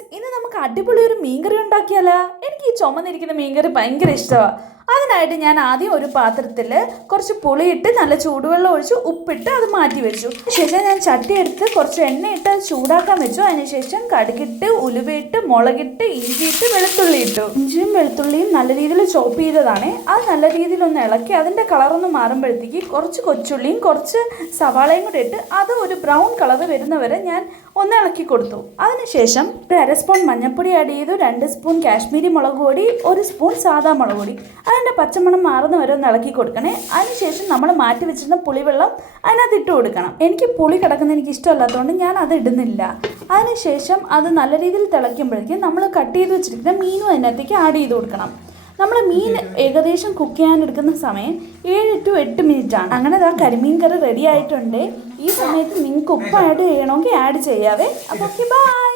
Guys, ഇന്ന് നമുക്ക് അടിപൊളി ഒരു മീൻകറി ഉണ്ടാക്കിയാലോ? എനിക്ക് ഈ ചുമന്നിരിക്കുന്ന മീൻകറി ഭയങ്കര ഇഷ്ടമാണ്. അതിനായിട്ട് ഞാൻ ആദ്യം ഒരു പാത്രത്തിൽ കുറച്ച് പുളിയിട്ട് നല്ല ചൂടുവെള്ളം ഒഴിച്ച് ഉപ്പിട്ട് അത് മാറ്റി വെച്ചു. ശേഷം ഞാൻ ചട്ടി എടുത്ത് കുറച്ച് എണ്ണയിട്ട് അത് ചൂടാക്കാൻ വെച്ചു. അതിനുശേഷം കടുകിട്ട്, ഉലുവയിട്ട്, മുളകിട്ട്, ഇഞ്ചിയിട്ട്, വെളുത്തുള്ളി ഇട്ടു. ഇഞ്ചിയും വെളുത്തുള്ളിയും നല്ല രീതിയിൽ ചോപ്പ് ചെയ്തതാണ്. അത് നല്ല രീതിയിൽ ഒന്ന് ഇളക്കി അതിൻ്റെ കളറൊന്ന് മാറുമ്പോഴത്തേക്ക് കുറച്ച് കൊച്ചുള്ളിയും കുറച്ച് സവാളയും കൂടെ ഇട്ട് അത് ഒരു ബ്രൗൺ കളർ വരുന്നവരെ ഞാൻ ഒന്ന് ഇളക്കി കൊടുത്തു. അതിനുശേഷം ഒരു 1/2 സ്പൂൺ മഞ്ഞൾപ്പൊടി ആഡ് ചെയ്തു, 2 സ്പൂൺ കാശ്മീരി മുളക് പൊടി, 1 സ്പൂൺ സാദാ മുളക് പൊടി. അതിൻ്റെ പച്ചമണം മാറുന്ന വരെ ഒന്ന് ഇളക്കി കൊടുക്കണേ. അതിനുശേഷം നമ്മൾ മാറ്റി വെച്ചിരുന്ന പുളിവെള്ളം അതിനകത്ത് ഇട്ട് കൊടുക്കണം. എനിക്ക് പുളി കിടക്കുന്നത് എനിക്ക് ഇഷ്ടമല്ലാത്തതുകൊണ്ട് ഞാൻ അത് ഇടുന്നില്ല. അതിനുശേഷം അത് നല്ല രീതിയിൽ തിളയ്ക്കുമ്പോഴേക്കും നമ്മൾ കട്ട് ചെയ്ത് വെച്ചിരിക്കുന്ന മീനും അതിനകത്തേക്ക് ആഡ് ചെയ്ത് കൊടുക്കണം. നമ്മൾ മീൻ ഏകദേശം കുക്ക് ചെയ്യാനെടുക്കുന്ന സമയം 7 to 8 മിനിറ്റാണ്. അങ്ങനെ ആ കരിമീൻ കറി റെഡി ആയിട്ടുണ്ട്. ഈ സമയത്ത് നിങ്ങൾക്ക് ഉപ്പ് ആഡ് ചെയ്യണമെങ്കിൽ ആഡ് ചെയ്യാവേ. അപ്പോൾ ഓക്കെ, ബൈ.